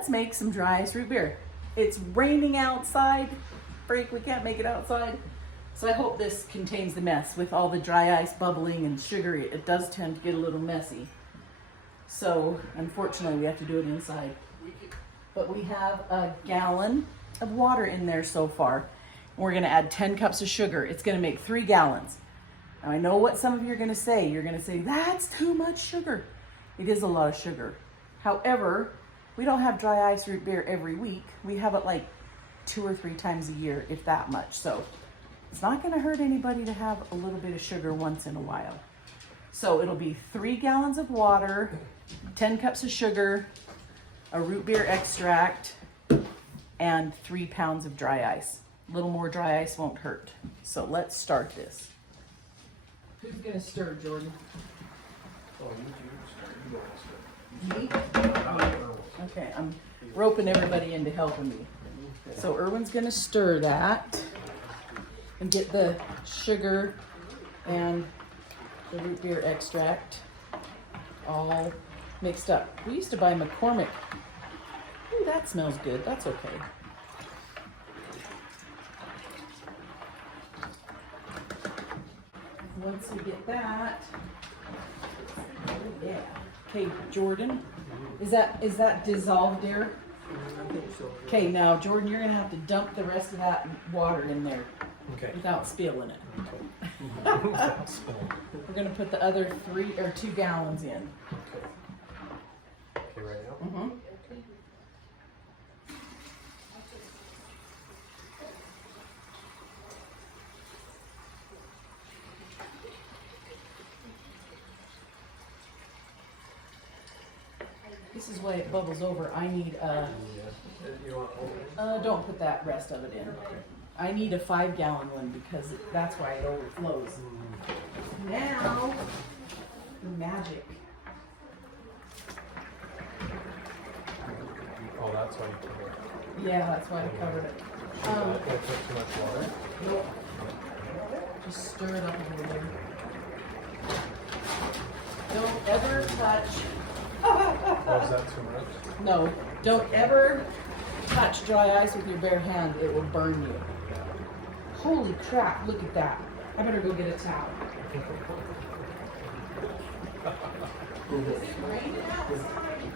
let's make some dry ice root beer. It's raining outside. Freak, we can't make it outside. So I hope this contains the mess. With all the dry ice bubbling and sugary, it does tend to get a little messy. So unfortunately we have to do it inside. But we have a gallon of water in there so far. And we're gonna add 10 cups of sugar. It's gonna make 3 gallons. Now I know what some of you are gonna say. You're gonna say, that's too much sugar. It is a lot of sugar. However, we don't have dry ice root beer every week. We have it like 2 or 3 times a year, if that much. So it's not gonna hurt anybody to have a little bit of sugar once in a while. So it'll be 3 gallons of water, 10 cups of sugar, a root beer extract, and 3 pounds of dry ice. A little more dry ice won't hurt. So let's start this. Who's gonna stir, Jordan? Oh, you start. You don't start. Me? Okay, I'm roping everybody into helping me. So Erwin's gonna stir that and get the sugar and the root beer extract all mixed up. We used to buy McCormick. Ooh, that smells good. That's okay. Once we get that, yeah. Okay, Jordan, is that dissolved there? I think so. Okay, now Jordan, you're gonna have to dump the rest of that water in there Okay. without spilling it. Okay. Without spilling. We're gonna put the other 2 gallons in. Okay. Okay, right now? Mm-hmm. This is why it bubbles over. I need a, You want all of it? don't put that rest of it in. I need a 5-gallon one because that's why it overflows. Now, the magic. Oh, that's why you put it. Yeah, that's why I covered it. Don't put too much water. Nope. Just stir it up a little bit. Don't ever touch. Oh, is that too much? No, don't ever touch dry ice with your bare hand. It will burn you. Holy crap, look at that. I better go get a towel. Is it raining outside?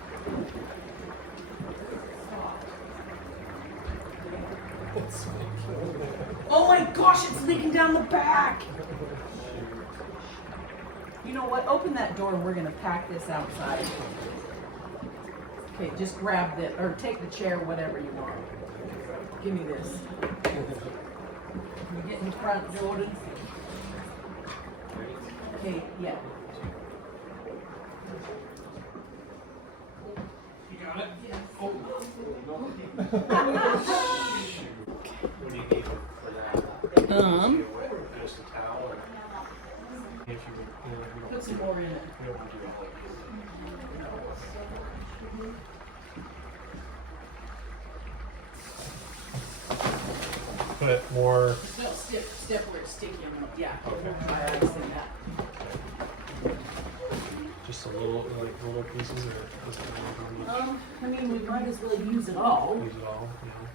Oh my gosh, it's leaking down the back. You know what? Open that door and we're going to pack this outside. Okay, just grab the, or take the chair, whatever you want. Give me this. Can you get in front, Jordan? Okay, yeah. You got it? Yes. Oh. What do you need for that? Just a towel or if you don't Put some more in it. we don't do it like put more. No, step where it's sticky. Yeah. Okay. Dry ice in that. Just a little, like little pieces, or just a little I mean, we might as well use it all. use it all, you know.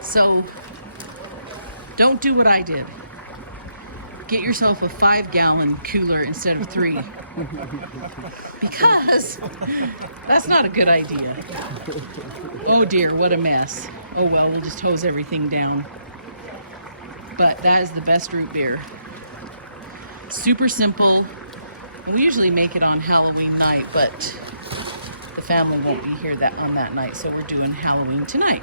So, don't do what I did. Get yourself a 5-gallon cooler instead of 3. Because that's not a good idea. Oh dear, what a mess. Oh well, we'll just hose everything down. But that is the best root beer. Super simple. We usually make it on Halloween night, but the family won't be here on that night, so we're doing Halloween tonight.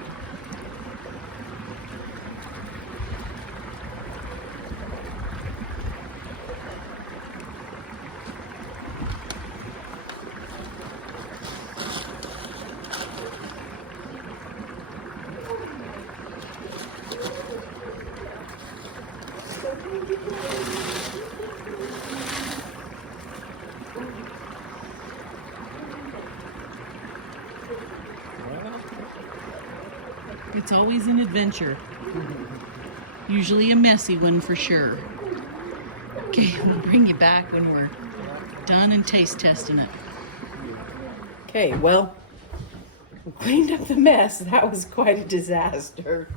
It's always an adventure. Usually a messy one for sure. Okay, we'll bring you back when we're done and taste testing it. Okay, well, we cleaned up the mess. That was quite a disaster.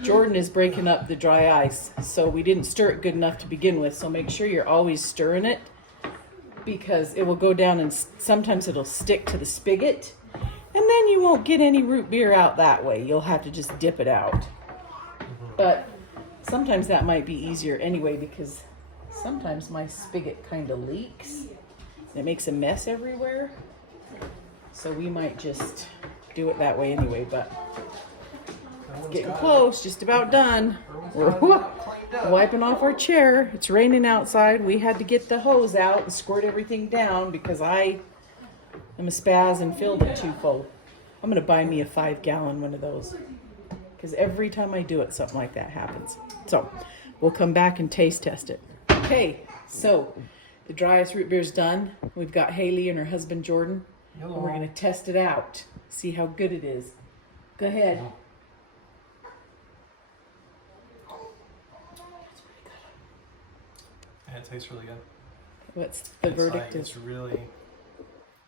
Jordan is breaking up the dry ice, so we didn't stir it good enough to begin with, so make sure you're always stirring it because it will go down and sometimes it'll stick to the spigot, and then you won't get any root beer out that way. You'll have to just dip it out. But sometimes that might be easier anyway because sometimes my spigot kind of leaks and it makes a mess everywhere. So we might just do it that way anyway, but it's getting close, just about done. We're wiping off our chair. It's raining outside. We had to get the hose out and squirt everything down because I am a spaz and filled it too full. I'm going to buy me a 5-gallon one of those because every time I do it, something like that happens. So we'll come back and taste test it. Okay, so the dry ice root beer's done. We've got Haley and her husband Jordan. Hello. And we're going to test it out, see how good it is. Go ahead. Yeah, it tastes really good. What's the verdict? It's really,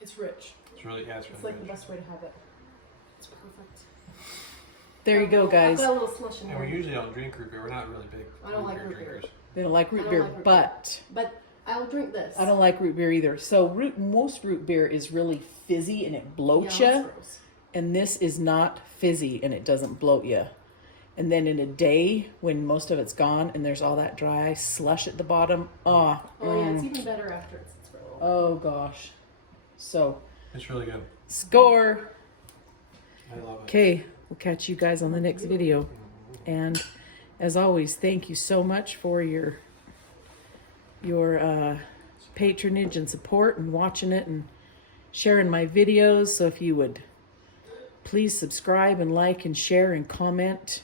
It's rich. it's really, yeah, it's really It's like the good. best way to have it. It's perfect. There you go, guys. I've got a little slush in And we there. usually don't drink root beer. We're not really big I don't like root beer. drinkers. They don't like root I don't beer, like root but But I'll drink this. I don't like root beer either. So most root beer is really fizzy and it bloats Yeah, you. that's gross. And this is not fizzy and it doesn't bloat you. And then in a day when most of it's gone and there's all that dry ice slush at the bottom, Oh yeah, it's even better after it sits for a little. oh gosh. So It's really good. score. I love it. Okay, we'll catch you guys on the next video. And as always, thank you so much for your patronage and support and watching it and sharing my videos. So if you would please subscribe and like and share and comment.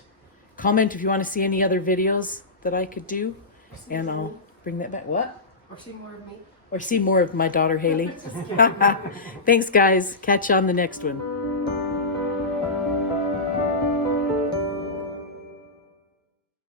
Comment if you want to see any other videos that I could do. And I'll bring that back. What? Or see more of me. Or see more of my daughter Haley. Thanks guys. Catch you on the next one.